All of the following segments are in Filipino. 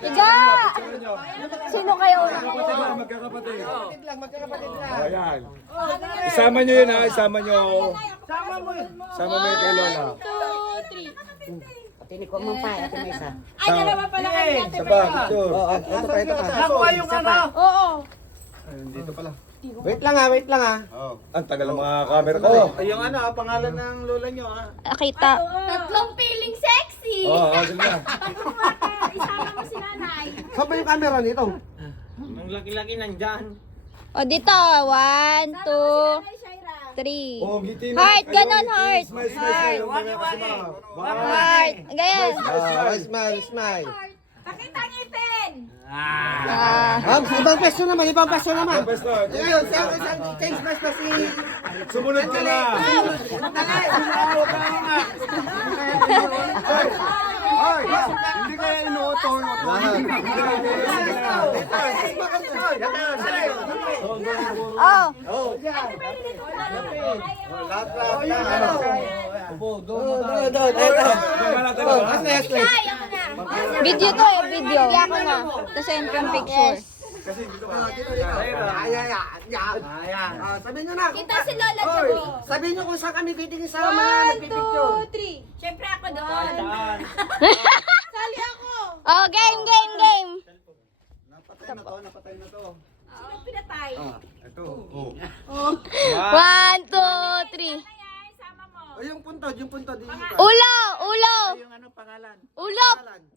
Iga! Sino kayo? Magkakapatid lang. Ayan. Isama nyo yun ha, isama nyo. Isama mo yun kay Lola. 2, 3. Tinik ko mo pa, ito may isa. Ay, dalawa pala kami ate. Isa pa, picture. Ito pa. Nakuha yung ano. Oo. Dito pala. Wait lang ha. Ang tagal ng mga camera ko. Yung ano, pangalan ng lola nyo ha. Nakita. Tatlong feeling sexy. Sige na. Isama mo si nanay. Saan ba yung camera nito? Ang laki-laki nandyan. O dito, 1, 2, 3. Oh, ngiti na. Heart, Ayun, ganon, ngiti. heart. Smile. Heart. Mga kasama. Heart. Ganyan. Smile. Pakita ngipin. Ibang pwesto naman. Basta. Ngayon, change pwesto si... Sumunod ka na. Hindi kaya inuoto. Oh. Video to eh, video. Hindi ako na. Tapos yung picture. Sabihin nyo na. Kita si Lola Jago. Sabihin nyo kung saan kami titingin sa mga 1, nagpipicture. 2, 3. Siyempre ako doon. Sali ako. Oh, game. Napatay na to. Sino pinatay? Ito. 1, 2, 3. Yung puntod dito. Ulo! Yung ano pangalan? Ulo!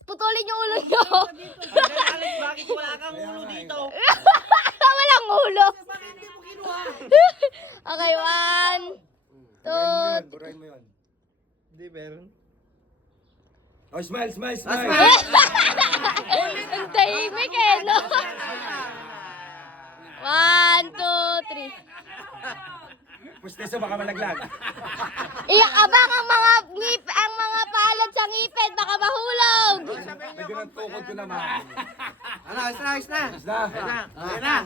Putulin yung ulo nyo. Alex, bakit wala kang ulo dito? Walang ulo. Bakit hindi mo kinuha? Okay, 1, 2, Burahin mo yun. Hindi, meron. Oh, smile. ang tahimik eh, no? 1, 2, 3. Pusteso baka malaglag. Iyak abang ang mga palad sa ngipin, baka mahulog. Medyo ng tukod ko naman. Ayos na. Is na. Ayan na.